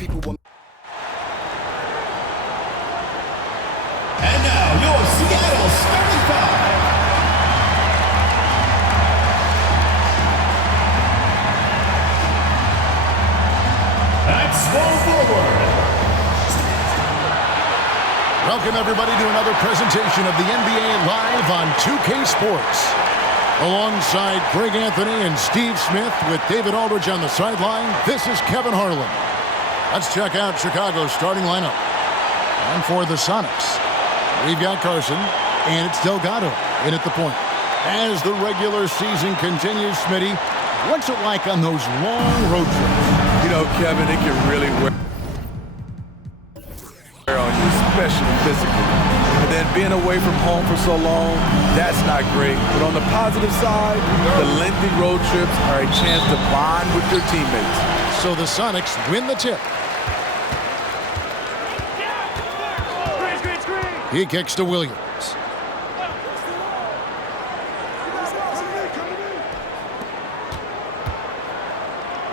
people will. And now, your Seattle starting five. At small forward. Welcome, everybody, to another presentation of the NBA Live on 2K Sports. Alongside Greg Anthony and Steve Smith with David Aldridge on the sideline, this is Kevin Harlan. Let's check out Chicago's starting lineup. And for the Sonics, we've got Carson, and it's Delgado in at the point. As the regular season continues, Smitty, what's it like on those long road trips? You know, Kevin, it can really wear on you, especially physically. And then being away from home for so long, that's not great. But on the positive side, the lengthy road trips are a chance to bond with your teammates. So the Sonics win the tip. He kicks to Williams.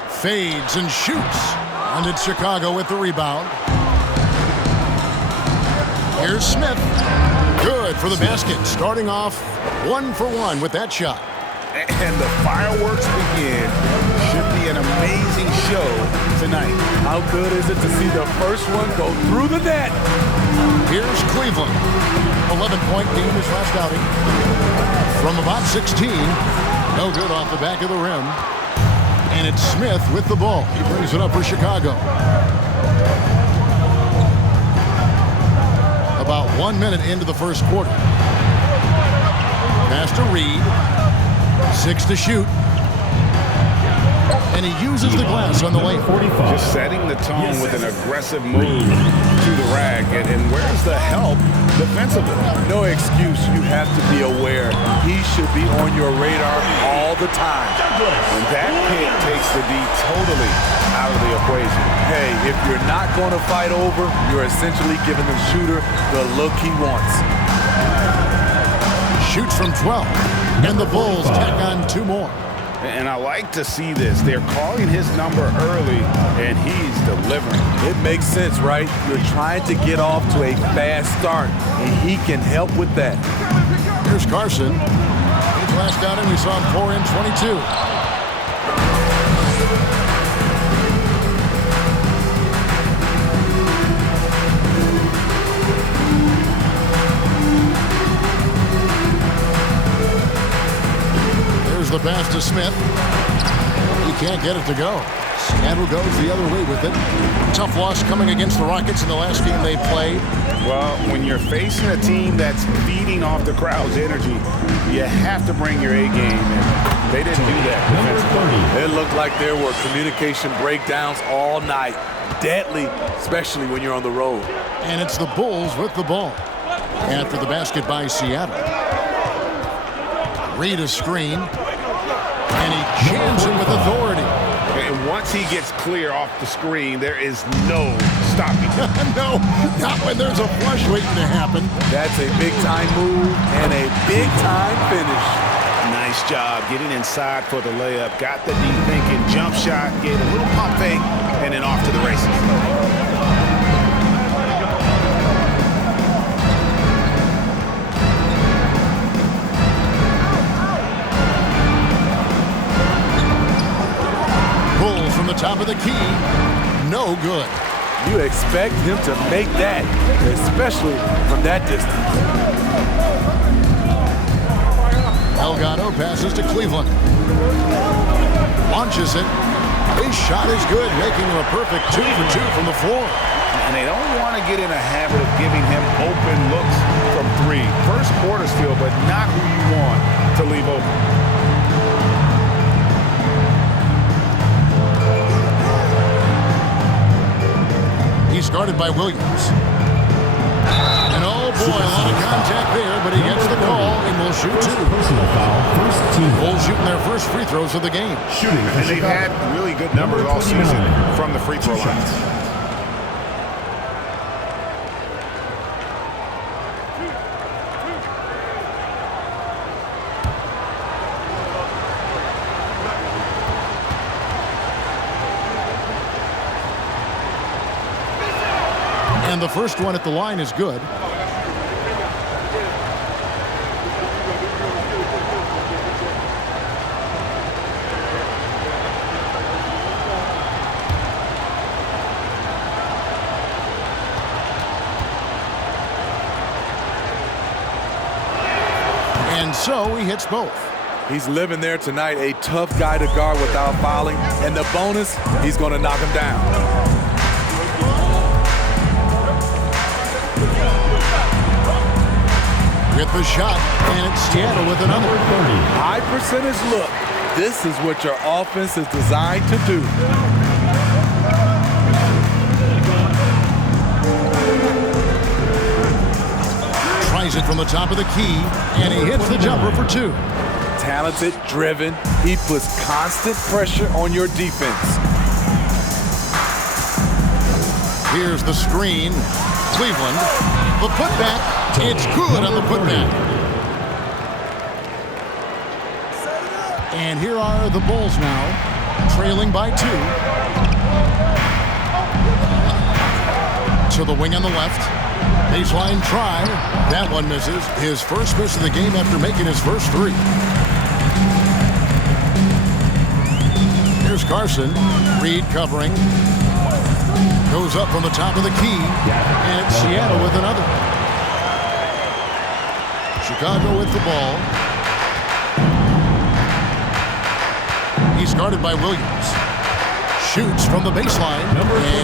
Fades and shoots. And it's Chicago with the rebound. Here's Smith. Good for the basket. Starting off 1 for 1 with that shot. And the fireworks begin. Should be an amazing show tonight. How good is it to see the first one go through the net? Here's Cleveland. 11-point game his last outing. From about 16. No good off the back of the rim. And it's Smith with the ball. He brings it up for Chicago. About 1 minute into the first quarter. Pass to Reed. 6 to shoot. And he uses the glass on the lane. Just setting the tone with an aggressive move to the rack. And where's the help defensively? No excuse. You have to be aware. He should be on your radar all the time. And that pick takes the D totally out of the equation. Hey, if you're not going to fight over, you're essentially giving the shooter the look he wants. Shoots from 12. And the Bulls tack on 2 more. And I like to see this. They're calling his number early, and he's delivering. It makes sense, right? You're trying to get off to a fast start, and he can help with that. Here's Carson. His last outing, we saw him pour in 22. The pass to Smith. He can't get it to go. Seattle goes the other way with it. Tough loss coming against the Rockets in the last game they played. Well, when you're facing a team that's feeding off the crowd's energy, you have to bring your A game, and they didn't do that defensively. It looked like there were communication breakdowns all night. Deadly, especially when you're on the road. And it's the Bulls with the ball. After the basket by Seattle. Reed a screen. And he jams him with authority. And once he gets clear off the screen, there is no stopping him. No, not when there's a flush waiting to happen. That's a big-time move and a big-time finish. Nice job getting inside for the layup. Got the deep thinking jump shot, gave a little pump fake, and then off to the races. From the top of the key, no good. You expect him to make that, especially from that distance. Delgado passes to Cleveland. Launches it. His shot is good, making him a perfect 2 for 2 from the floor. And they don't want to get in a habit of giving him open looks from 3. First quarter still, but not who you want to leave open. Started by Williams. And oh boy, a lot of contact there, but he gets the call and will shoot 2. Personal foul, first team. Bulls shooting their first free throws of the game. Shooting for and they've had really good numbers all season from the free throw line. And the first one at the line is good. And so he hits both. He's living there tonight, a tough guy to guard without fouling. And the bonus, he's going to knock him down. With the shot, and it's Seattle with another. High percentage look. This is what your offense is designed to do. Tries it from the top of the key, and he hits the jumper for two. Talented, driven. He puts constant pressure on your defense. Here's the screen. Cleveland. The putback. It's good on the putback. And here are the Bulls now, trailing by 2. To the wing on the left. Baseline try. That one misses. His first miss of the game after making his first 3. Here's Carson. Reed covering. Goes up from the top of the key. And it's Seattle with another. Chicago with the ball. He's guarded by Williams. Shoots from the baseline.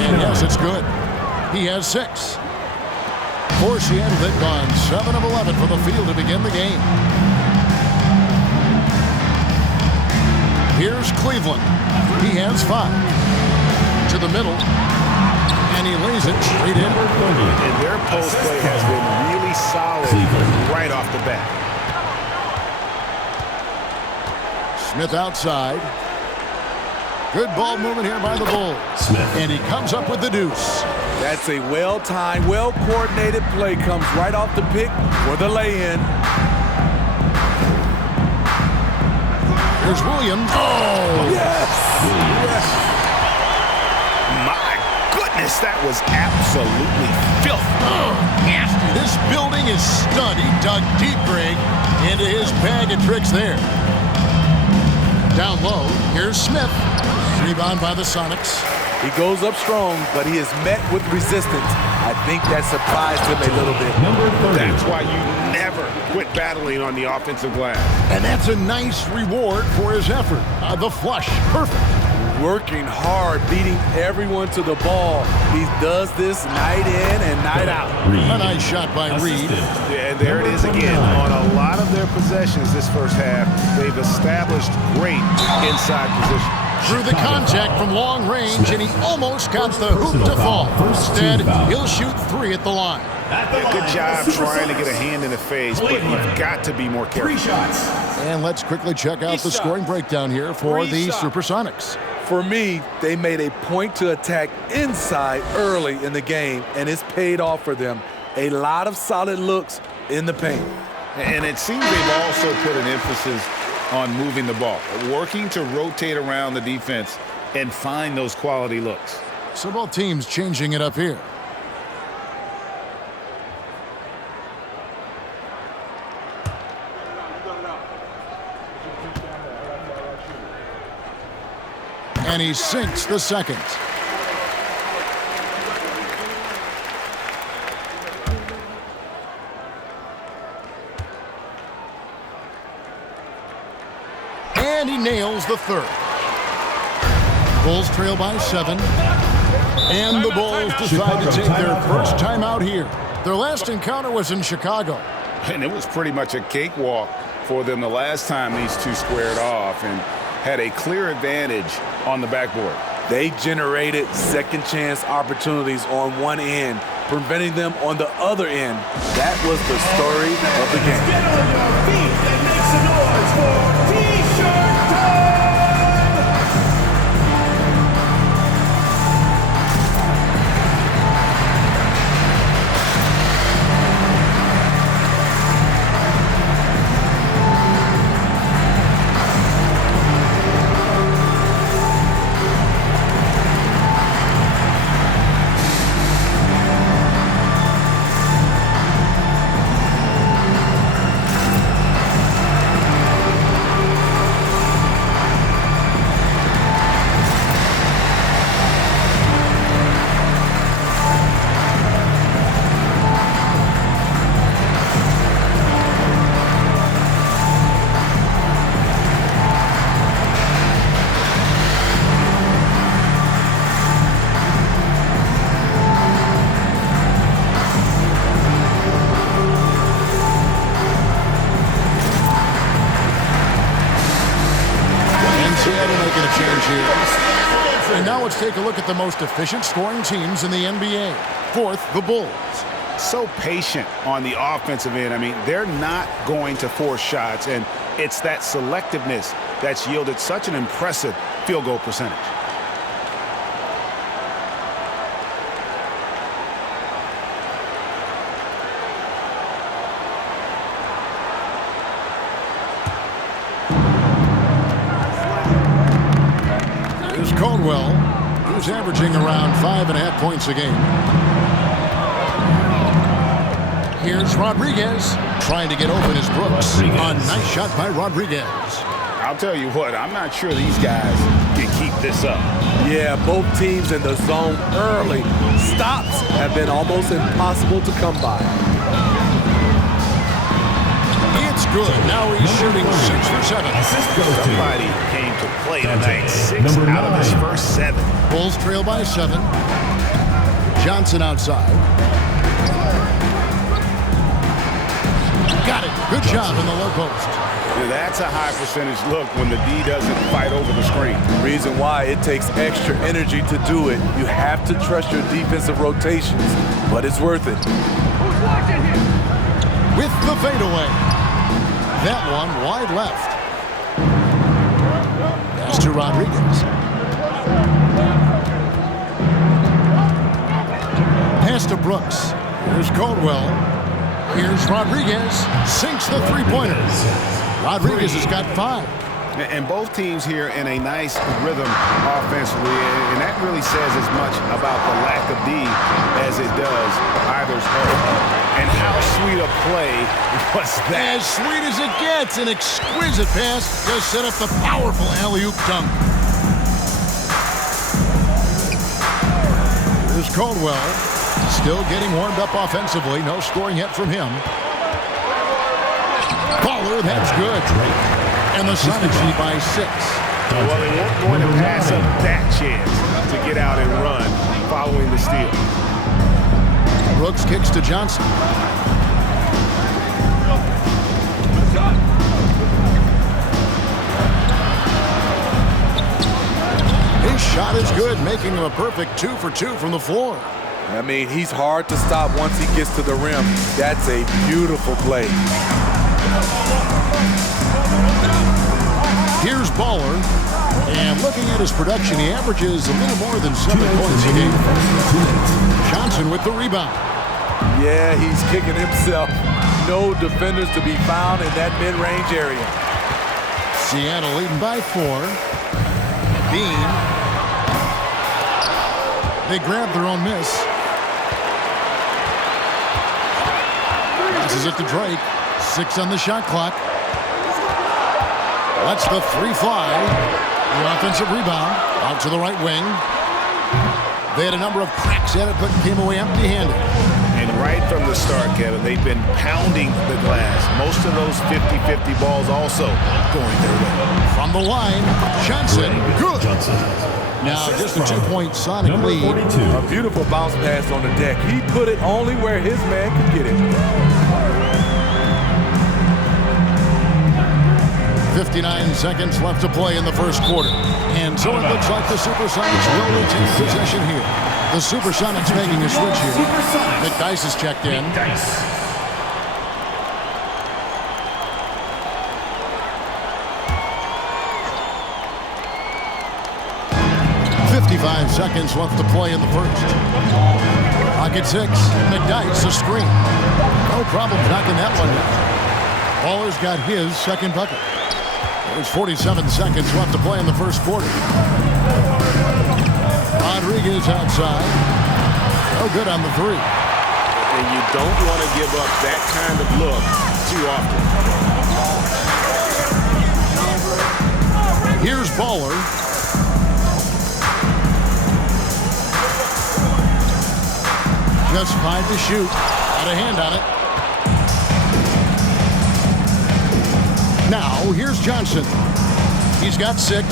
And yes, it's good. He has 6. For Seattle, they've gone 7 of 11 from the field to begin the game. Here's Cleveland. He has 5. To the middle. And he lays it straight in. And their post play has been really solid right off the bat. Smith outside. Good ball movement here by the Bulls. And he comes up with the deuce. That's a well-timed, well-coordinated play. Comes right off the pick for the lay-in. Here's Williams. Oh! Yes! My goodness, that was absolutely filthy. Nasty. This building is stud. He dug deep, Greg, into his bag of tricks there. Down low, here's Smith. Rebound by the Sonics. He goes up strong, but he is met with resistance. I think that surprised him a little bit. That's why you never quit battling on the offensive glass. And that's a nice reward for his effort. The flush, perfect. Working hard, beating everyone to the ball. He does this night in and night out. A nice shot by Reed. And there it is again. On a lot of their possessions this first half, they've established great inside position. Through the contact from long range, and he almost got the hoop to fall. Instead, he'll shoot 3 at the line. Yeah, good job trying to get a hand in the face, but you've got to be more careful. 3 shots. And let's quickly check out the scoring breakdown here for the Supersonics. For me, they made a point to attack inside early in the game, and it's paid off for them. A lot of solid looks in the paint. And it seems they've also put an emphasis on moving the ball, working to rotate around the defense and find those quality looks. So both teams changing it up here. And he sinks the second. And he nails the third. Bulls trail by 7. And the Bulls decide to take their first time out here. Their last encounter was in Chicago. And it was pretty much a cakewalk for them the last time these two squared off and had a clear advantage on the backboard. They generated second chance opportunities on one end, preventing them on the other end. That was the story of the game. Get on your feet and make some noise for T-shirt time! take a look at the most efficient scoring teams in the NBA. Fourth, the Bulls. So patient on the offensive end. I mean, they're not going to force shots, and it's that selectiveness that's yielded such an impressive field goal percentage. Here's Caldwell, who's averaging around 5.5 points a game. Here's Rodriguez, trying to get open as Brooks. A nice shot by Rodriguez. I'll tell you what, I'm not sure these guys can keep this up. Yeah, both teams in the zone early. Stops have been almost impossible to come by. It's good. Now he's shooting 6 for 7. Somebody came to play tonight. 6 out of his first 7. Bulls trail by 7. Johnson outside. Got it. Good job in the low post. Now that's a high percentage look when the D doesn't fight over the screen. Reason why it takes extra energy to do it. You have to trust your defensive rotations, but it's worth it. With the fadeaway. That one wide left. Pass to Rodriguez. Pass to Brooks. Here's Caldwell. Here's Rodriguez. Sinks the three-pointers. Rodriguez has got 5. And both teams here in a nice rhythm offensively, and that really says as much about the lack of D as it does either's O. And how sweet a play was that? As sweet as it gets, an exquisite pass to set up the powerful alley-oop dunk. Here's Caldwell, still getting warmed up offensively. No scoring yet from him. Baller, that's good. And the Sonics lead by 6. Well, they weren't going to pass up that chance to get out and run following the steal. Brooks kicks to Johnson. His shot is good, making him a perfect 2 for 2 from the floor. I mean, he's hard to stop once he gets to the rim. That's a beautiful play. Here's Baller, and looking at his production, he averages a little more than 7 points a game. Johnson with the rebound. Yeah, he's kicking himself. No defenders to be found in that mid-range area. Seattle leading by 4. Bean. They grab their own miss. Passes it to Drake. 6 on the shot clock. Lets the 3 fly. The offensive rebound out to the right wing. They had a number of cracks at it, but came away empty-handed. And right from the start, Kevin, they've been pounding the glass. Most of those 50-50 balls also going their way. From the line, Johnson, good. Now just a 2-point Sonic lead. A beautiful bounce pass on the deck. He put it only where his man could get it. 59 seconds left to play in the first quarter. And so it looks like the Supersonics will retain possession here. The Supersonics making a switch here. McDyess is checked in. 55 seconds left to play in the first. Clock at 6. McDyess, a screen. No problem knocking that one down. Baller's got his second bucket. There's 47 seconds left to play in the first quarter. Rodriguez outside. No good on the 3. And you don't want to give up that kind of look too often. Here's Baller. Just 5 to shoot. Got a hand on it. Now, here's Johnson. He's got 6.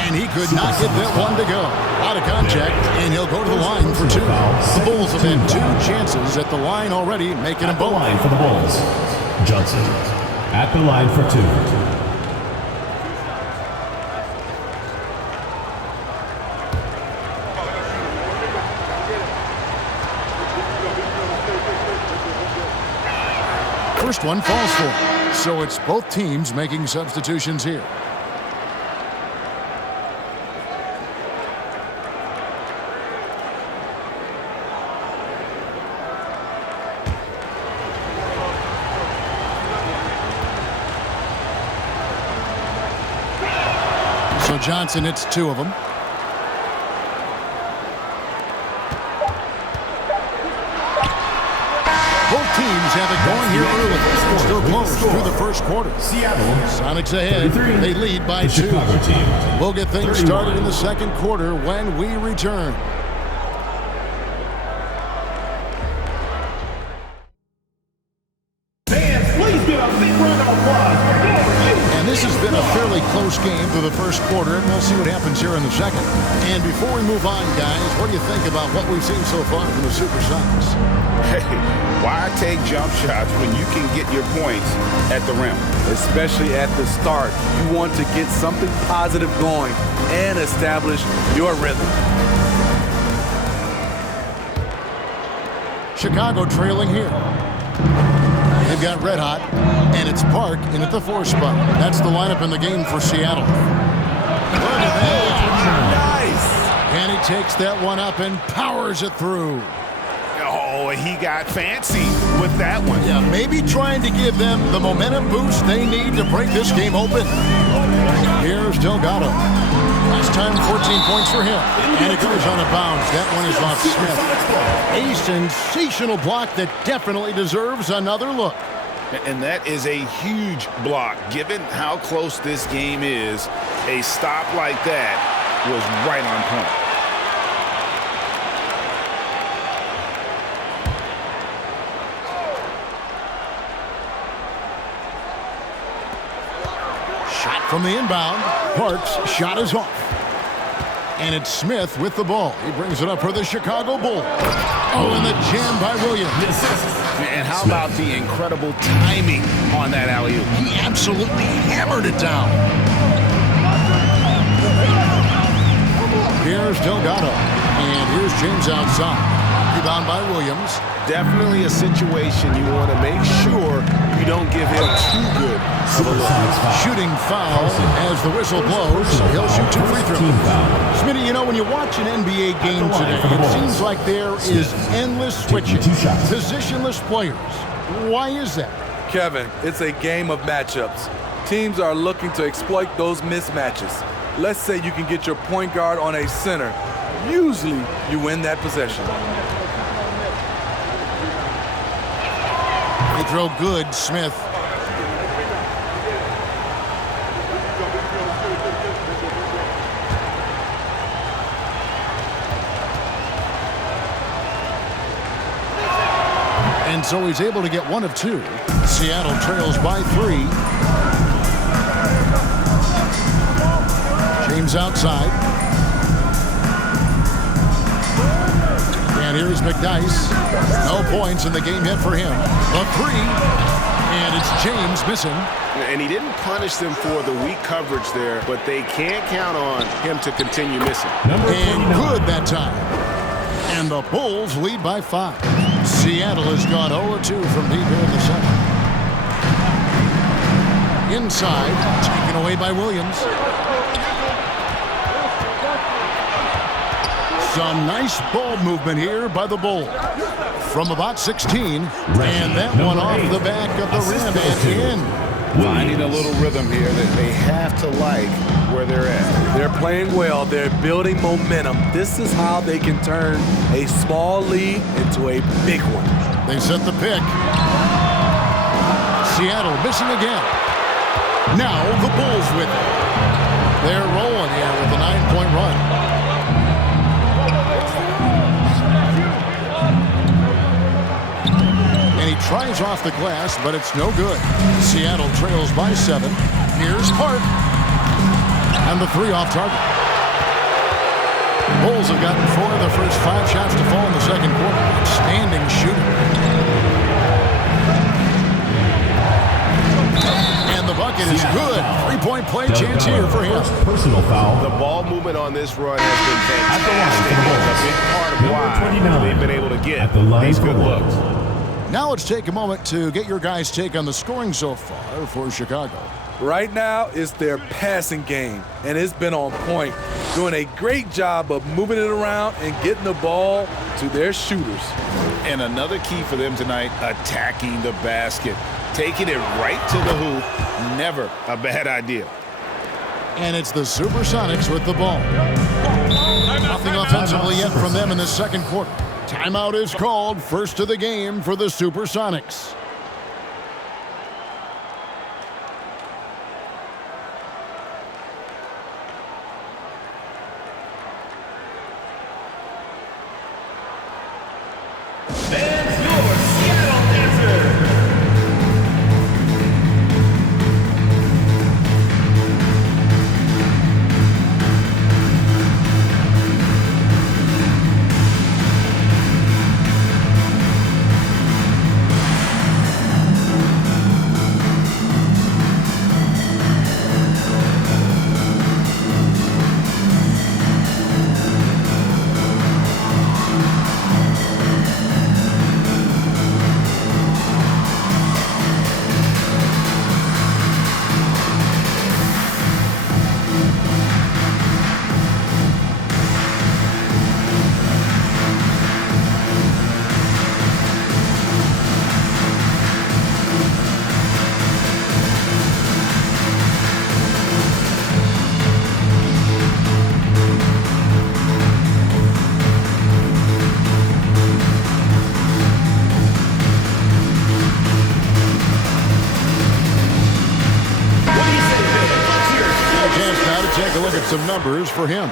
And he could not get that one to go. Out of contact, and he'll go to the line for 2. The Bulls have had 2 chances at the line already, making them both. Line for the Bulls, Johnson. at the line for 2. First one falls for him. So it's both teams making substitutions here. So Johnson hits 2 of them. Both teams have it going here early. Still close through the first quarter. Sonics ahead. They lead by 2. We'll get things started in the second quarter when we return. Fans, please give a big round of applause for And this has been a fairly close game through the first quarter, and we'll see what happens here in the second. And before we move on, guys, what do you think about what we've seen so far from the Supersonics? Hey, why take jump shots when you can get your points at the rim? Especially at the start. You want to get something positive going and establish your rhythm. Chicago trailing here. They've got Red Hot, and it's Park in at the 4 spot. That's the lineup in the game for Seattle. Look at that. Nice. And he takes that one up and powers it through. Oh, he got fancy with that one. Yeah, maybe trying to give them the momentum boost they need to break this game open. Here's Delgado. Last time, 14 points for him. And it goes on a bounce. That one is off Smith. A sensational block that definitely deserves another look. And that is a huge block. Given how close this game is, a stop like that was right on point. Shot from the inbound. Park's shot is off. And it's Smith with the ball. He brings it up for the Chicago Bulls. Oh, and the jam by Williams. And how about the incredible timing on that alley-oop? He absolutely hammered it down. Here's Delgado. And here's James outside. Rebound by Williams. Definitely a situation you want to make sure you don't give him too good of a look. Shooting foul as the whistle blows. He'll shoot 2 free throws. Smitty, you know, when you watch an NBA game today, it seems like there is endless switching, positionless players. Why is that? Kevin, it's a game of matchups. Teams are looking to exploit those mismatches. Let's say you can get your point guard on a center. Usually, you win that possession. They throw good, Smith. And so he's able to get 1 of 2. Seattle trails by 3. James outside. And here's McDyess. No points in the game yet for him. A 3. And it's James missing. And he didn't punish them for the weak coverage there, but they can't count on him to continue missing. And good that time. And the Bulls lead by 5. Seattle has gone 0-2 from deep here in the second. Inside, taken away by Williams. Some nice ball movement here by the Bulls. From about 16, and that one off the back of the rim and in. Finding a little rhythm here that they have to like where they're at. They're playing well. They're building momentum. This is how they can turn a small lead into a big one. They set the pick. Seattle missing again. Now the Bulls with it. They're rolling here with a 9-point run. And he tries off the glass, but it's no good. Seattle trails by 7. Here's Park. And the 3 off target. The Bulls have gotten 4 of their first 5 shots to fall in the second quarter. Outstanding shooting. the bucket is good. Three-point play chance here for him. Personal foul. The ball movement on this run has been fantastic. It's a big part of why they've been able to get these good looks. Now let's take a moment to get your guys' take on the scoring so far for Chicago. Right now, it's their passing game, and it's been on point, doing a great job of moving it around and getting the ball to their shooters. And another key for them tonight, attacking the basket. Taking it right to the hoop, never a bad idea. And it's the Supersonics with the ball. Nothing offensively yet from them in the second quarter. Timeout is called, first of the game for the Supersonics. Take a look at some numbers for him.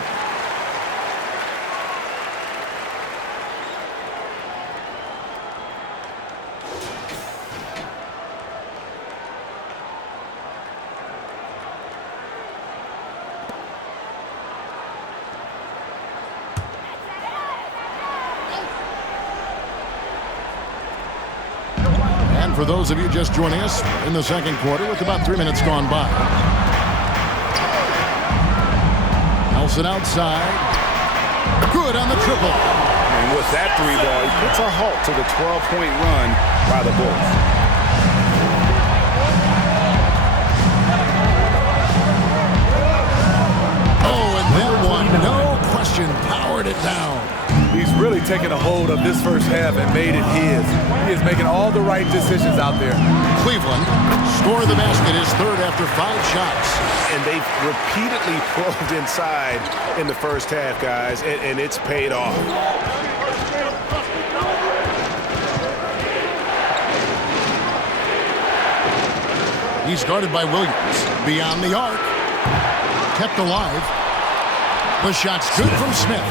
And for those of you just joining us in the second quarter with about 3 minutes gone by. Nelson outside. Good on the triple. And with that three ball, he puts a halt to the 12-point run by the Bulls. Oh, and that one, no question, powered it down. He's really taken a hold of this first half and made it his. He is making all the right decisions out there. Cleveland scored the basket, his third after 5 shots. And they've repeatedly probed inside in the first half, guys, and it's paid off. He's guarded by Williams. Beyond the arc. Kept alive. The shot's good from Smith.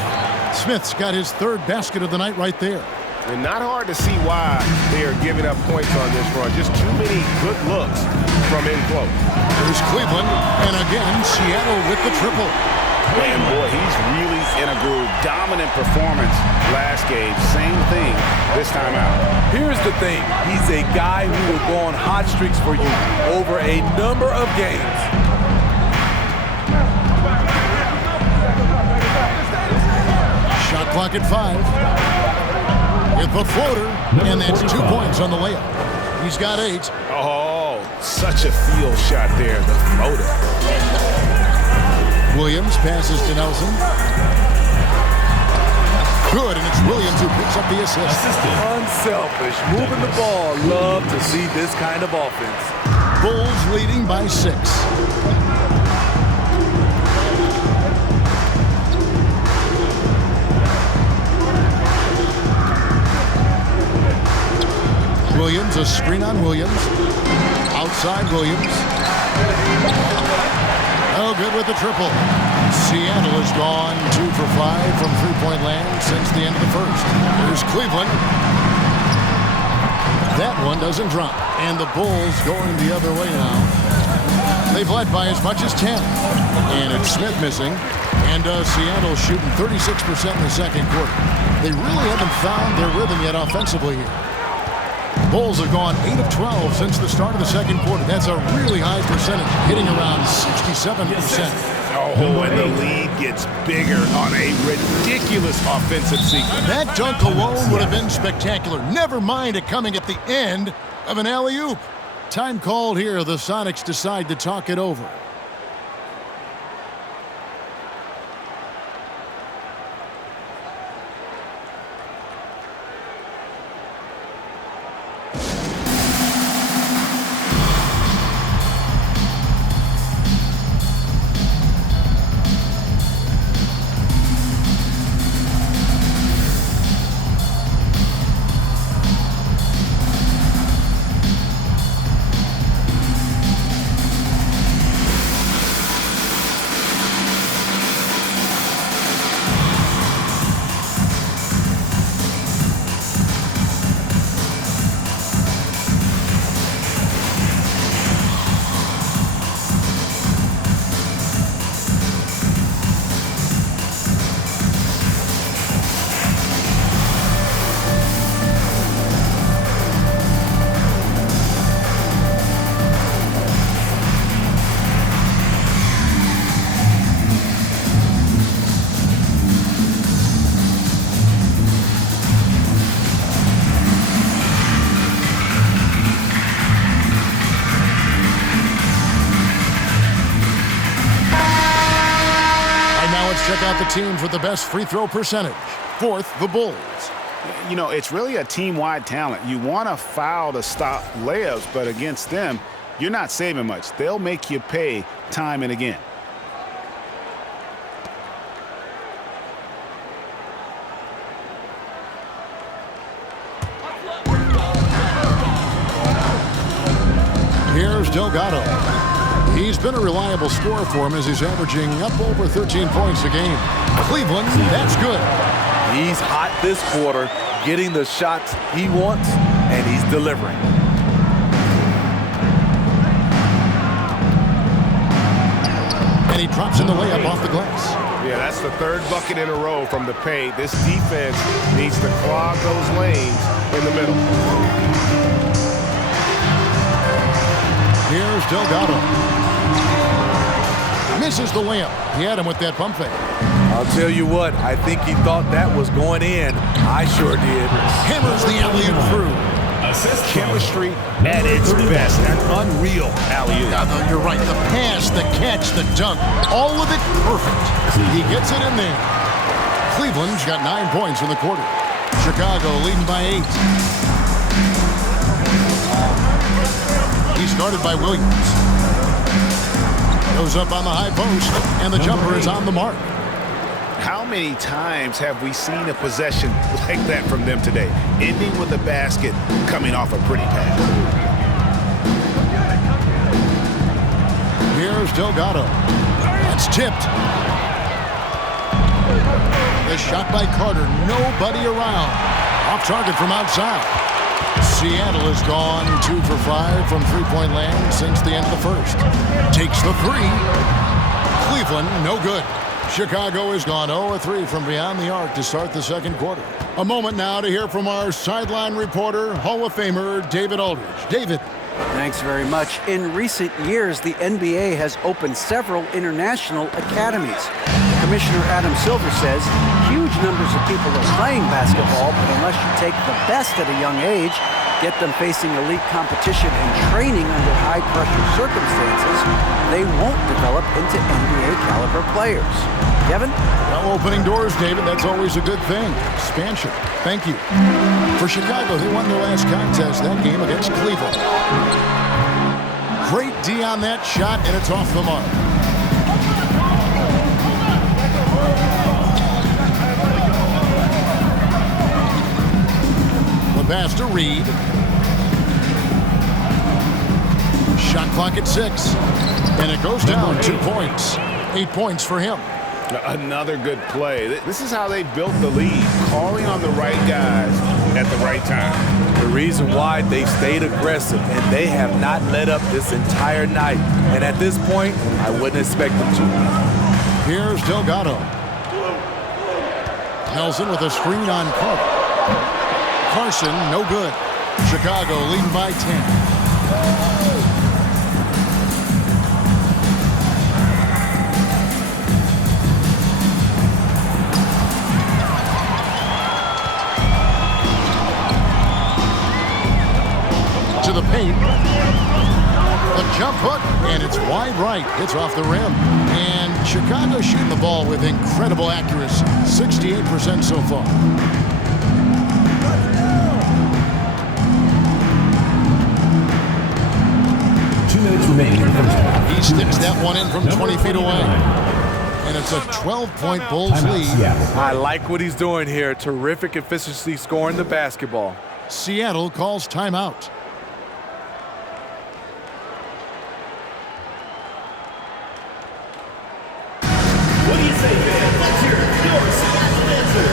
Smith's got his third basket of the night right there. And not hard to see why they are giving up points on this run. Just too many good looks from in close. There's Cleveland, and again, Seattle with the triple. And boy, he's really in a groove. Dominant performance last game. Same thing this time out. Here's the thing. He's a guy who will go on hot streaks for you over a number of games. Shot clock at 5. With the floater, and that's 2 points on the layup. He's got 8. Oh, such a field shot there, the floater. Williams passes to Nelson. Good, and it's Williams who picks up the assist. Unselfish, moving the ball. Love to see this kind of offense. Bulls leading by 6. Williams, a screen on Williams. Outside Williams. Oh, good with the triple. Seattle has gone 2 for 5 from three-point land since the end of the first. Here's Cleveland. That one doesn't drop. And the Bulls going the other way now. They've led by as much as 10. And it's Smith missing. And Seattle shooting 36% in the second quarter. They really haven't found their rhythm yet offensively here. Bulls have gone 8 of 12 since the start of the second quarter. That's a really high percentage, hitting around 67%. Oh, and the lead gets bigger on a ridiculous offensive sequence. That dunk alone would have been spectacular. Never mind it coming at the end of an alley-oop. Time called here. The Sonics decide to talk it over. Check out the teams with the best free throw percentage. Fourth, the Bulls. You know, it's really a team-wide talent. You want to foul to stop layups, but against them, you're not saving much. They'll make you pay time and again. Here's Delgado. He's been a reliable scorer for him as he's averaging up over 13 points a game. Cleveland, that's good. He's hot this quarter, getting the shots he wants, and he's delivering. And he drops in the layup off the glass. Yeah, that's the third bucket in a row from the paint. This defense needs to clog those lanes in the middle. Here's Delgado. Misses the layup. He had him with that pump fake. I'll tell you what, I think he thought that was going in. I sure did. Hammers the alley-oop through. Chemistry at its best. An unreal alley-oop. No, you're right. The pass, the catch, the dunk, all of it perfect. He gets it in there. Cleveland's got 9 points in the quarter. Chicago leading by 8. He's guarded by Williams. Goes up on the high post, and the jumper is on the mark. How many times have we seen a possession like that from them today, ending with a basket coming off a pretty pass? Here's Delgado. That's tipped. The shot by Carter. Nobody around. Off target from outside. Seattle has gone 2 for 5 from three-point land since the end of the first. Takes the three. Cleveland, no good. Chicago has gone 0-3 from beyond the arc to start the second quarter. A moment now to hear from our sideline reporter, Hall of Famer David Aldridge. David. Thanks very much. In recent years, the NBA has opened several international academies. Commissioner Adam Silver says huge numbers of people are playing basketball, but unless you take the best at a young age, get them facing elite competition and training under high-pressure circumstances, they won't develop into NBA-caliber players. Kevin? Well, opening doors, David, that's always a good thing. Expansion. Thank you. For Chicago, they won their last contest that game against Cleveland. Great D on that shot, and it's off the mark. The pass to Reed. Shot clock at 6. And it goes down 2 points. 8 points for him. Another good play. This is how they built the lead, calling on the right guys at the right time. The reason why they stayed aggressive, and they have not let up this entire night. And at this point, I wouldn't expect them to. Here's Delgado. Nelson with a screen on Carter. Carson, no good. Chicago leading by 10. To the paint. A jump hook, and it's wide right. It's off the rim. And Chicago shooting the ball with incredible accuracy. 68% so far. 2 minutes remaining in the first half. He sticks that one in from 20 feet away. And it's a 12-point Bulls Timeout, lead. Seattle. I like what he's doing here. Terrific efficiency scoring the basketball. Seattle calls timeout. What do you say, man? Let's hear your Seattle answer.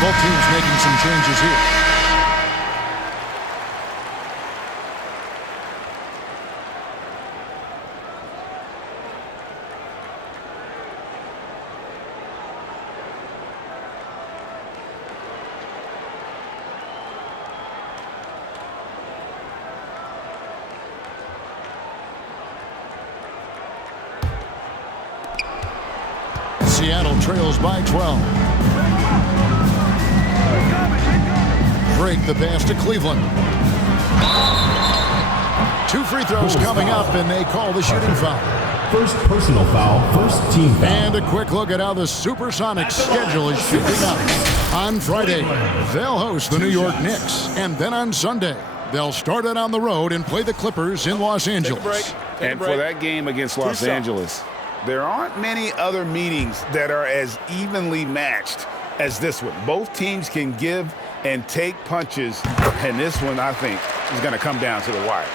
Both teams making some changes here. Seattle trails by 12. Break the pass to Cleveland. 2 free throws coming up, and they call the shooting foul. First personal foul, first team foul. And a quick look at how the Supersonics schedule is shaping up. On Friday, they'll host the New York Knicks, and then on Sunday, they'll start it on the road and play the Clippers in Los Angeles. And for that game against Los Angeles, there aren't many other meetings that are as evenly matched as this one. Both teams can give and take punches, and this one, I think, is going to come down to the wire.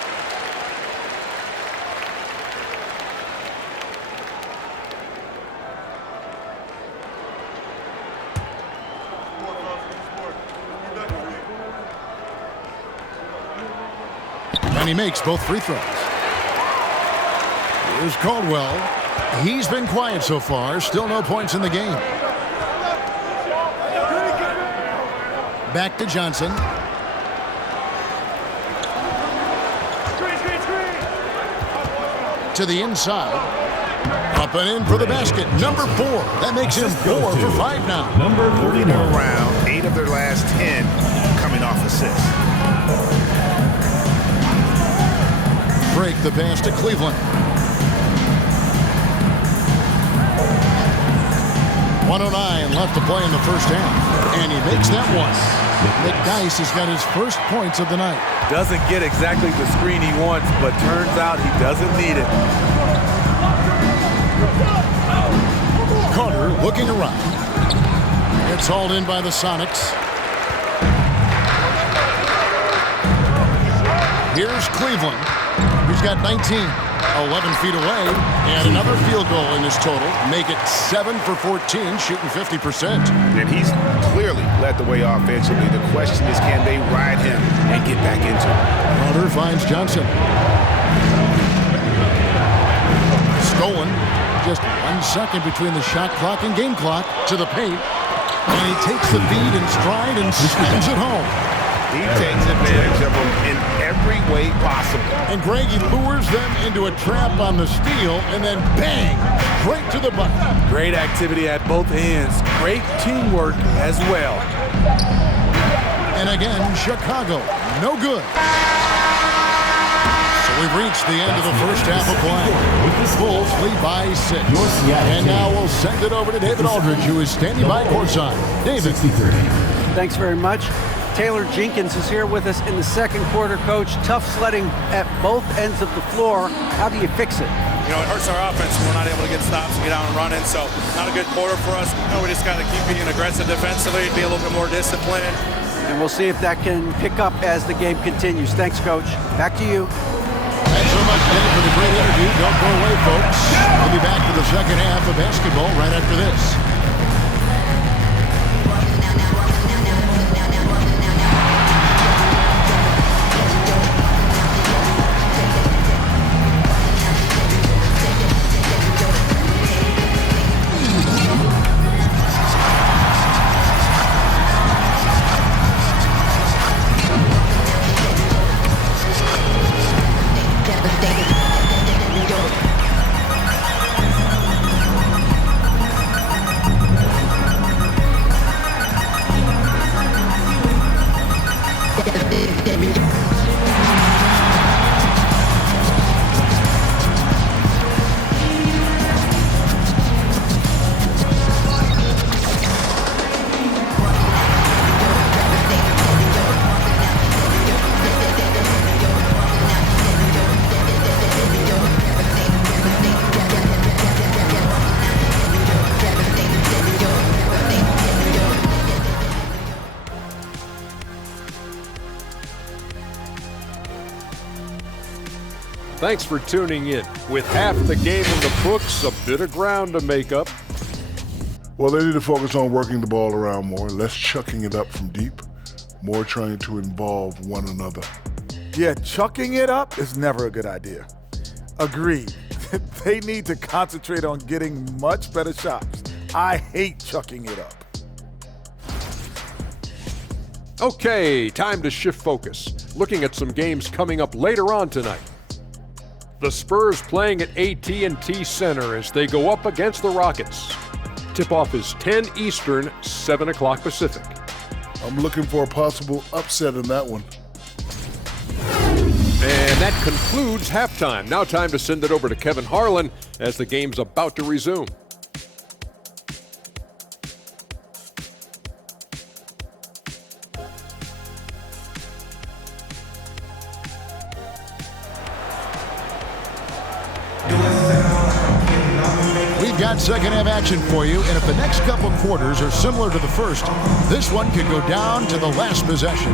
And he makes both free throws. Here's Caldwell. He's been quiet so far. Still no points in the game. Back to Johnson. To the inside. Up and in for the basket. Number 4. That makes him 4 for 5 now. Number 49. Around 8 of their last 10 coming off assists. Break the pass to Cleveland. 109 left to play in the first half. And he makes that one. McDyess has got his first points of the night. Doesn't get exactly the screen he wants, but turns out he doesn't need it. Carter looking around. It's hauled in by the Sonics. Here's Cleveland. He's got 19. 11 feet away, and another field goal in his total. Make it 7 for 14, shooting 50%. And he's clearly led the way offensively. The question is, can they ride him and get back into it? Carter finds Johnson. Stolen. Just 1 second between the shot clock and game clock. To the paint. And he takes the feed in stride and slams it home. He takes advantage of them in every way possible. And Greg, he lures them into a trap on the steal, and then bang, straight to the bucket. Great activity at both ends. Great teamwork as well. And again, Chicago, no good. So we've reached the end of the first half of play. Bulls lead by 6. And now we'll send it over to David Aldridge, who is standing by courtside. David. Thanks very much. Taylor Jenkins is here with us in the second quarter, Coach. Tough sledding at both ends of the floor. How do you fix it? You know, it hurts our offense when we're not able to get stops and get out and running. So not a good quarter for us. You know, we just got to keep being aggressive defensively, be a little bit more disciplined. And we'll see if that can pick up as the game continues. Thanks, Coach. Back to you. Thanks so much, Dave, for the great interview. Don't go away, folks. We'll be back to the second half of basketball right after this. Thanks for tuning in. With half the game in the books, a bit of ground to make up. Well, they need to focus on working the ball around more, less chucking it up from deep, more trying to involve one another. Yeah, chucking it up is never a good idea. Agreed. They need to concentrate on getting much better shots. I hate chucking it up. Okay, time to shift focus. Looking at some games coming up later on tonight. The Spurs playing at AT&T Center as they go up against the Rockets. Tip-off is 10 Eastern, 7 o'clock Pacific. I'm looking for a possible upset in that one. And that concludes halftime. Now time to send it over to Kevin Harlan as the game's about to resume. We've got second half action for you, and if the next couple quarters are similar to the first, this one could go down to the last possession.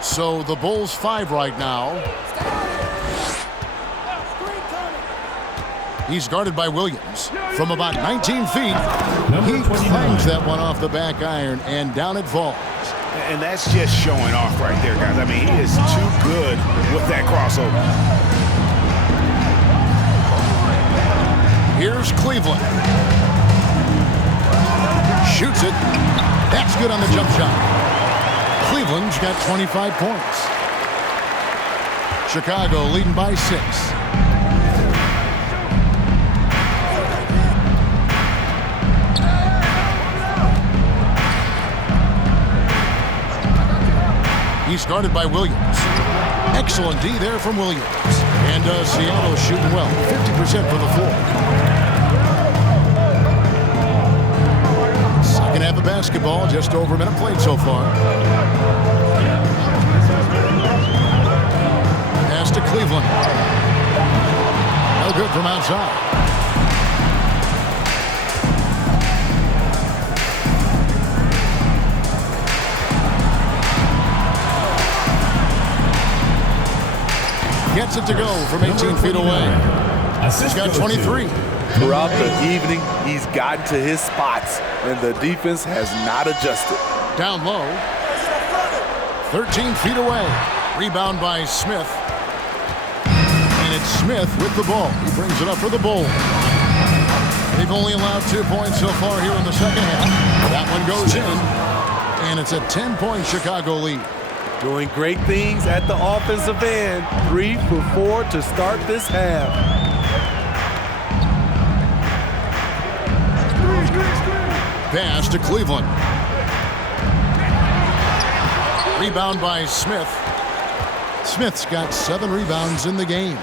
So the Bulls 5 right now. He's guarded by Williams from about 19 feet. He clangs that one off the back iron, and down it falls. And that's just showing off right there, guys. I mean, he is too good with that crossover. Here's Cleveland. Shoots it. That's good on the jump shot. Cleveland's got 25 points. Chicago leading by 6. He's guarded by Williams. Excellent D there from Williams. And Seattle shooting well, 50% from the floor. Second half of basketball, just over a minute played so far. Pass to Cleveland. No good from outside. Gets it to go from 18 feet away. He's got 23. Throughout the evening, he's gotten to his spots, and the defense has not adjusted. Down low. 13 feet away. Rebound by Smith. And it's Smith with the ball. He brings it up for the Bulls. They've only allowed 2 points so far here in the second half. That one goes in. And it's a 10-point Chicago lead. Doing great things at the offensive end. 3 for 4 to start this half. pass to Cleveland. Rebound by Smith. Smith's got 7 rebounds in the game.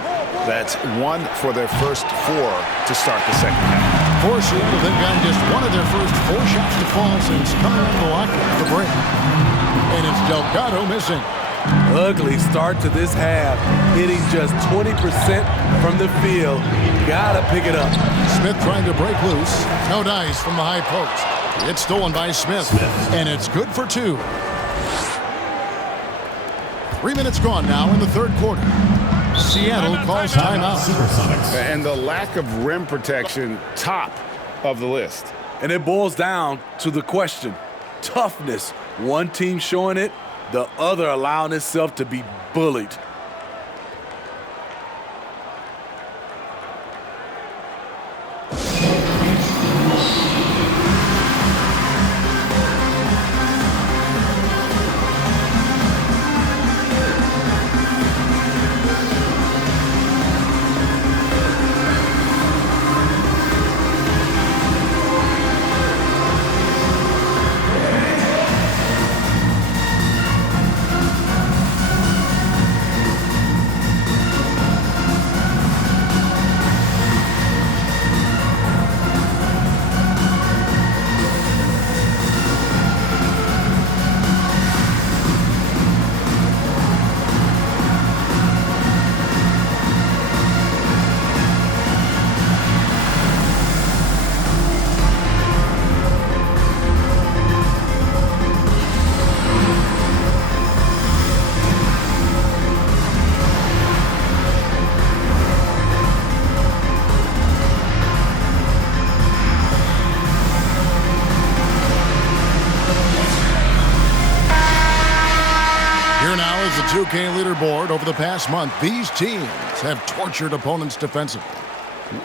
That's 1 for their first 4 to start the second half. For Seattle, they've gotten just 1 of their first 4 shots to fall since coming out of the locker at the break. And it's Delgado missing. Ugly start to this half, hitting just 20% from the field. Gotta pick it up. Smith trying to break loose. No dice from the high post. It's stolen by Smith, and it's good for 2. 3 minutes gone now in the third quarter. Seattle calls timeout. And the lack of rim protection, top of the list. And it boils down to the question, toughness. One team showing it, the other allowing itself to be bullied. The 2K leaderboard over the past month. These teams have tortured opponents defensively.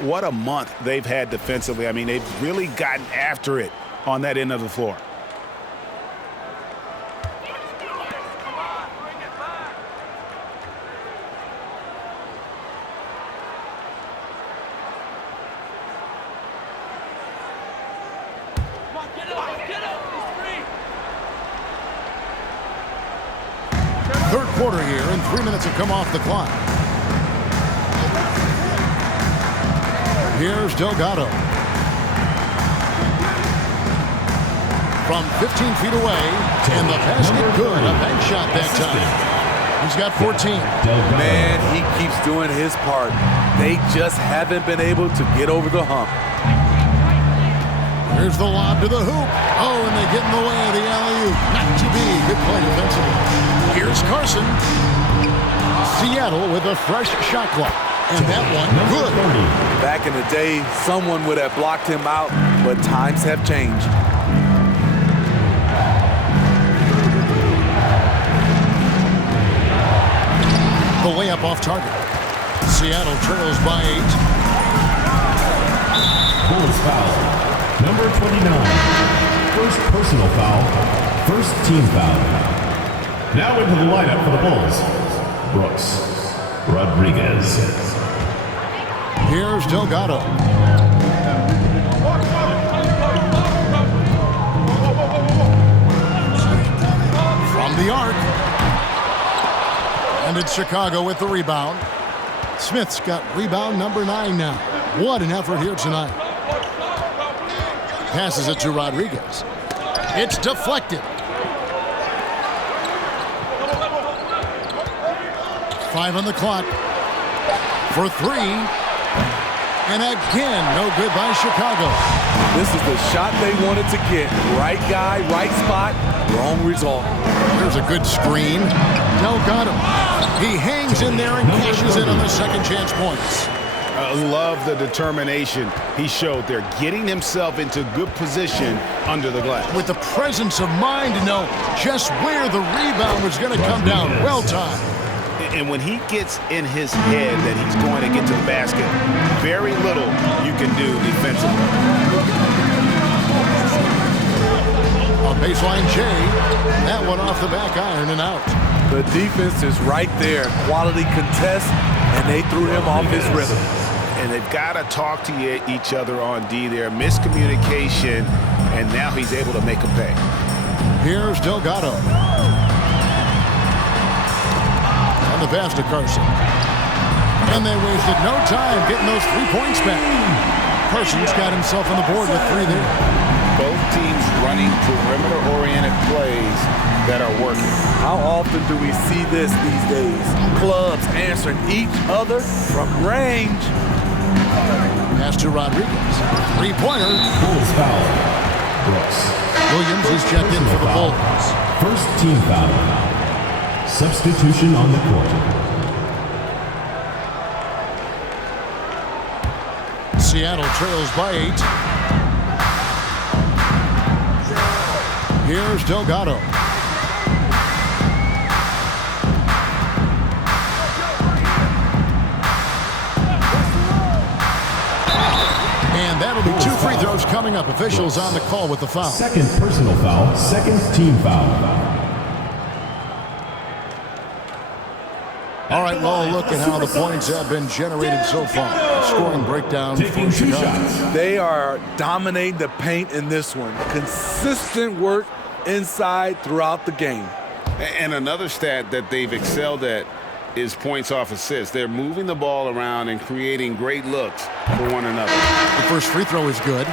What a month they've had defensively. I mean, they've really gotten after it on that end of the floor. Third quarter here, and 3 minutes have come off the clock. Here's Delgado. From 15 feet away, and the basket good. A bank shot that time. He's got 14. Man, he keeps doing his part. They just haven't been able to get over the hump. Here's the lob to the hoop. Oh, and they get in the way of the alley-oop. Not to be. Good play defensively. Here's Carson. Seattle with a fresh shot clock. And that one, good. Back in the day, someone would have blocked him out, but times have changed. The layup off target. Seattle trails by 8. Bulls foul. Number 29. First personal foul. First team foul. Now into the lineup for the Bulls. Brooks Rodriguez. Here's Delgado. From the arc. And it's Chicago with the rebound. Smith's got rebound number 9 now. What an effort here tonight. Passes it to Rodriguez. It's deflected. 5 on the clock. For 3. And again, no good by Chicago. This is the shot they wanted to get. Right guy, right spot, wrong result. There's a good screen. Delgado. He hangs in there and cashes in on the second chance points. I love the determination he showed there, getting himself into good position under the glass. With the presence of mind to know just where the rebound was going to come down. Well timed. And when he gets in his head that he's going to get to the basket, very little you can do defensively. On baseline J, that one off the back iron and out. The defense is right there. Quality contest, and they threw him off his rhythm. and they've got to talk to each other on D there. Miscommunication, and now he's able to make a pay. Here's Delgado. And the pass to Carson. And they wasted no time getting those 3 points back. Carson's got himself on the board with 3 there. Both teams running perimeter-oriented plays that are working. How often do we see this these days? Clubs answering each other from range. Pass to Rodriguez. 3-pointer. Bulls foul. Brooks. Williams is checked in for the Bulls. First team foul. Substitution on the court. Seattle trails by 8. Here's Delgado. And that'll be 2 free throws coming up. Officials on the call with the foul. Second personal foul. Second team foul. All right, well, look at how the points have been generated so far. Scoring breakdown Taking for 2 Chicago. shots. They are dominating the paint in this one. Consistent work inside throughout the game. And another stat that they've excelled at is points off assists. They're moving the ball around and creating great looks for one another. The first free throw is good.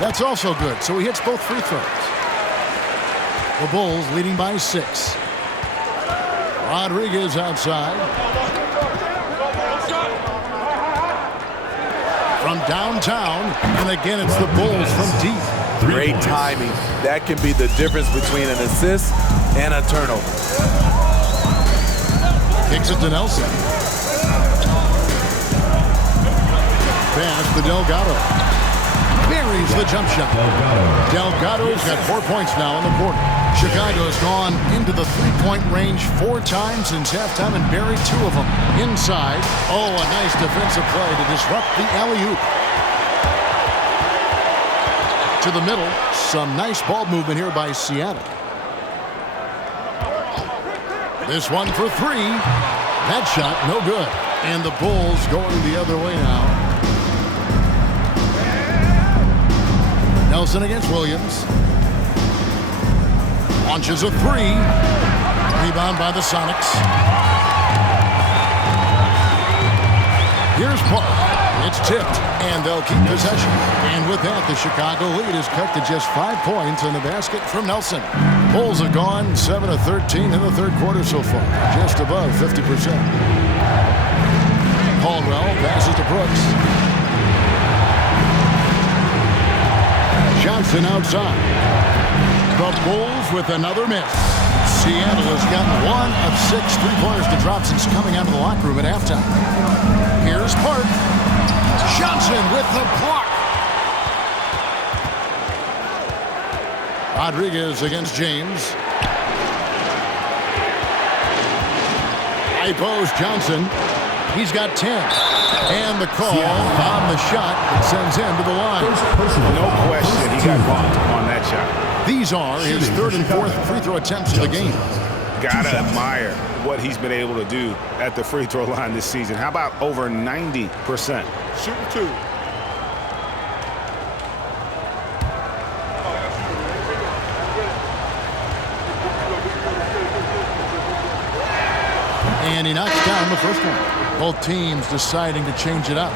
That's also good, so he hits both free throws. The Bulls leading by 6. Rodriguez outside. From downtown, and again it's the Bulls from deep. Great timing. That can be the difference between an assist and a turnover. Kicks it to Nelson. Pass to Delgado. Buries the jump shot. Delgado's got 4 points now in the quarter. Chicago's gone into the 3-point range 4 times since halftime and buried 2 of them. Inside, oh, a nice defensive play to disrupt the alley-oop. To the middle, some nice ball movement here by Seattle. This one for 3. That shot, no good. And the Bulls going the other way now. Nelson against Williams. Launches a 3. Rebound by the Sonics. Here's Park. It's tipped, and they'll keep possession. And with that, the Chicago lead is cut to just 5 points in the basket from Nelson. Bulls have gone 7 of 13 in the third quarter so far, just above 50%. Caldwell passes to Brooks. Johnson outside. The Bulls with another miss. Seattle has gotten 1 of 6 3-pointers to drop since coming out of the locker room at halftime. Here's Park. Johnson with the block. Rodriguez against James. High post Johnson. He's got 10. And the call on the shot that sends him to the line. No question he got bumped on that shot. These are his 3rd and 4th free throw attempts of the game. Gotta admire what he's been able to do at the free throw line this season. How about over 90%? Shooting 2. And he knocks down the first one. Both teams deciding to change it up.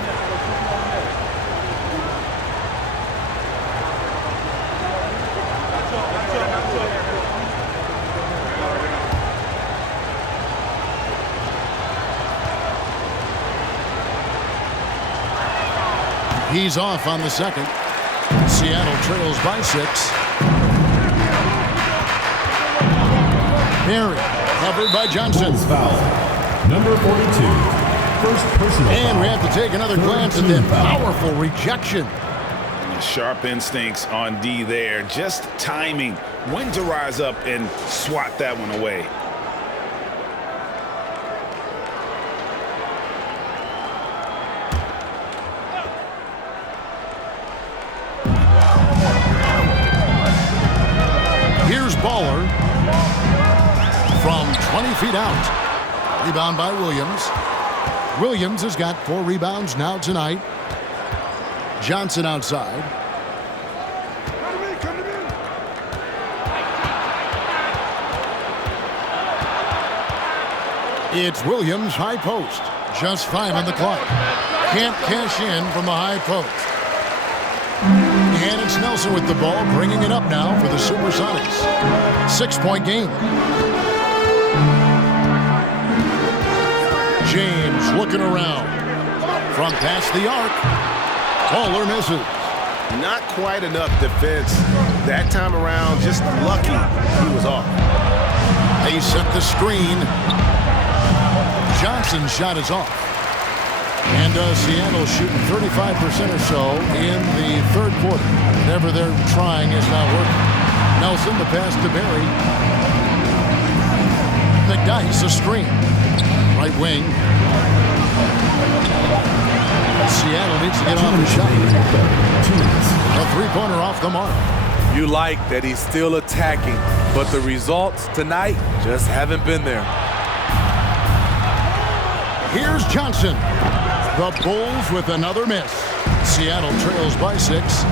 He's off on the second. Seattle trails by 6. Perry covered by Johnson. Foul. Number 42. First personal And foul. we have to take another glance at that powerful rejection. Sharp instincts on D there. Just timing. When to rise up and swat that one away. from 20 feet out. Rebound by Williams. Williams has got 4 rebounds now tonight. Johnson outside. It's Williams, high post. Just 5 on the clock. Can't cash in from the high post. And it's Nelson with the ball, bringing it up now for the Supersonics. 6-point game. James looking around. From past the arc. Bowler misses. Not quite enough defense that time around. Just lucky he was off. They set the screen. Johnson's shot is off. And Seattle shooting 35% or so in the third quarter. Whatever they're trying is not working. Nelson, the pass to Barry. McDyess, a screen. Right wing. Seattle needs to get off the shot. A 3-pointer off the mark. You like that he's still attacking, but the results tonight just haven't been there. Here's Johnson. The Bulls with another miss. Seattle trails by 6.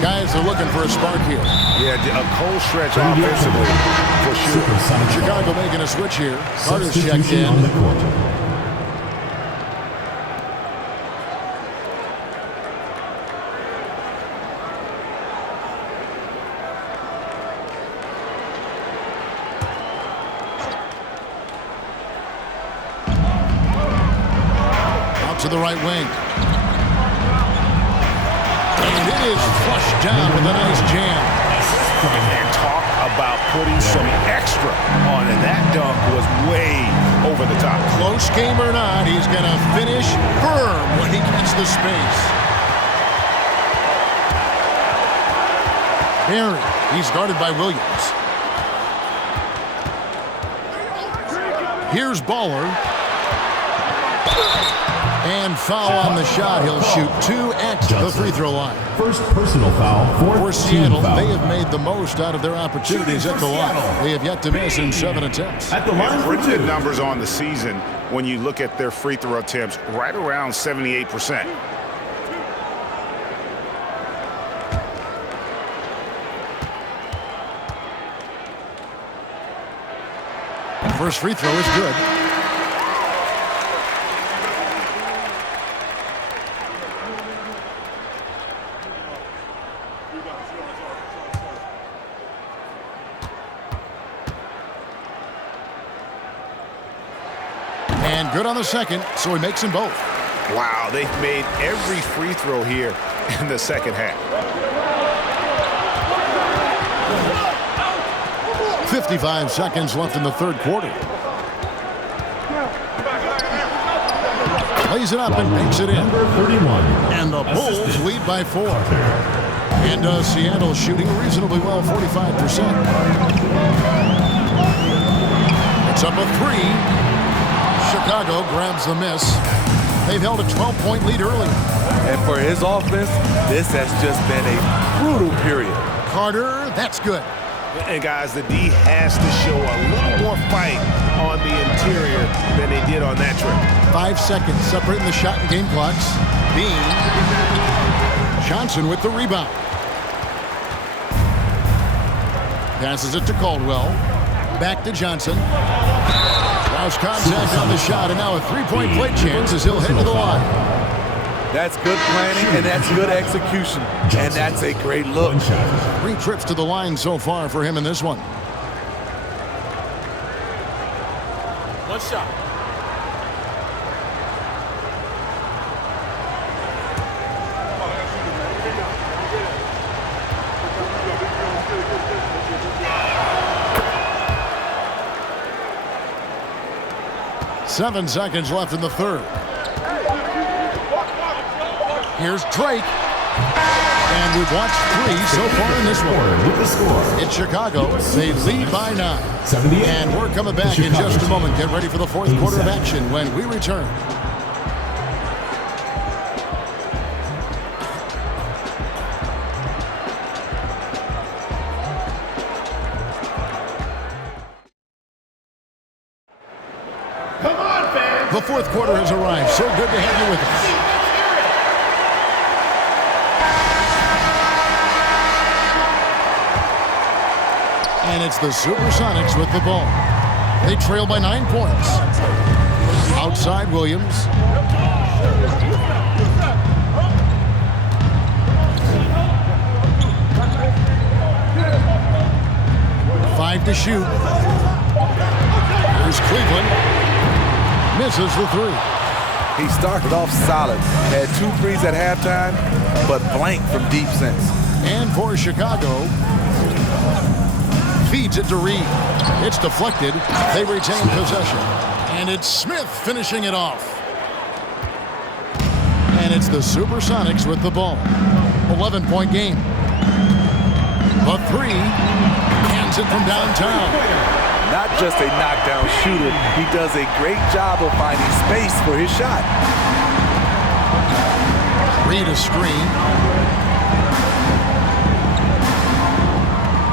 Guys are looking for a spark here. Yeah, a cold stretch offensively for sure. Chicago making a switch here. Carter's checked in. On the court. To the right wing. And it is flushed down with a nice jam. And talk about putting some extra on it. That dunk was way over the top. Close game or not, he's going to finish firm when he gets the space. Barry, he's guarded by Williams. Here's Baller. And foul on the shot. He'll shoot 2 at the free throw line. First personal foul for Seattle. They have made the most out of their opportunities at the line. They have yet to miss in 7 attempts. At the line for pretty good numbers on the season when you look at their free throw attempts, right around 78%. First free throw is good. And good on the second, so he makes them both. Wow, they've made every free throw here in the second half. 55 seconds left in the third quarter. Plays it up and makes it in. Number 31. And the Bulls lead by 4. And Seattle shooting reasonably well, 45%. It's up a 3. Chicago grabs the miss. They've held a 12-point lead early. And for his offense, this has just been a brutal period. Carter, that's good. And guys, the D has to show a little more fight on the interior than they did on that trip. 5 seconds separating the shot and game clocks. Bean. Johnson with the rebound. Passes it to Caldwell. Back to Johnson. Rouse contact on the shot, and now a 3-point play chance as he'll head to the line. That's good planning, and that's good execution. And that's a great look. 3 trips to the line so far for him in this one. One shot. Seven seconds left in the third. Here's Drake. And we've watched 3 so far in this one. With the score. It's Chicago. They lead by 9. 78. And we're coming back in just a moment. Get ready for the fourth quarter of action when we return. The fourth quarter has arrived. So good to have you with us. And it's the Supersonics with the ball. They trail by 9 points. Outside Williams. Five to shoot. Here's Cleveland. Misses the three. He started off solid. Had 2 threes at halftime, but blanked from deep since. And for Chicago, feeds it to Reed. It's deflected. They retain possession. And it's Smith finishing it off. And it's the Supersonics with the ball. 11-point game. The three. Hands it from downtown. Not just a knockdown shooter, he does a great job of finding space for his shot. Reed a screen.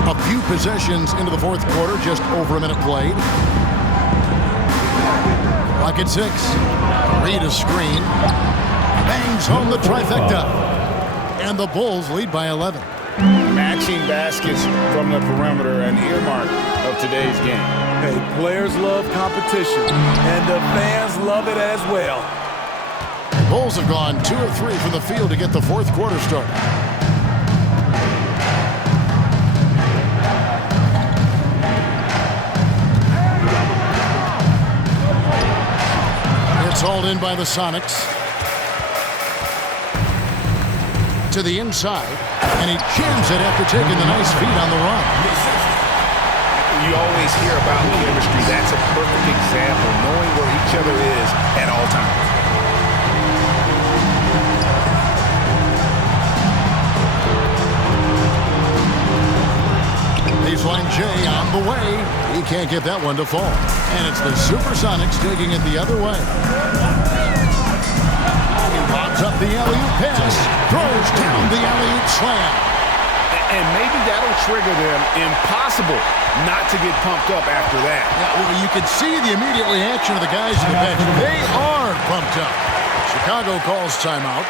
A few possessions into the fourth quarter, just over a minute played. Clock at 6. Reed a screen. Bangs home the trifecta. And the Bulls lead by 11. Matching baskets from the perimeter, an earmark of today's game. Hey, players love competition, and the fans love it as well. The Bulls have gone 2 of 3 from the field to get the fourth quarter started. It's hauled in by the Sonics. To the inside, and he jams it after taking the nice feed on the run. You always hear about chemistry. That's a perfect example, knowing where each other is at all times. Baseline J on the way. He can't get that one to fall. And it's the Supersonics taking it the other way. He lobs up the alley-oop pass, throws down the alley-oop slam. And maybe that'll trigger them. Impossible not to get pumped up after that. Yeah, well, you can see the immediate reaction of the guys in the bench. They are pumped up. Chicago calls timeout.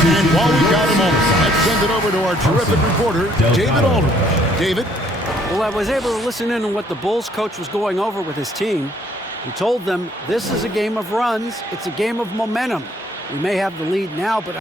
And while we've got a moment, let's send it over to our terrific reporter, David Aldridge. David? Well, I was able to listen in on what the Bulls coach was going over with his team. He told them this is a game of runs. It's a game of momentum. We may have the lead now, but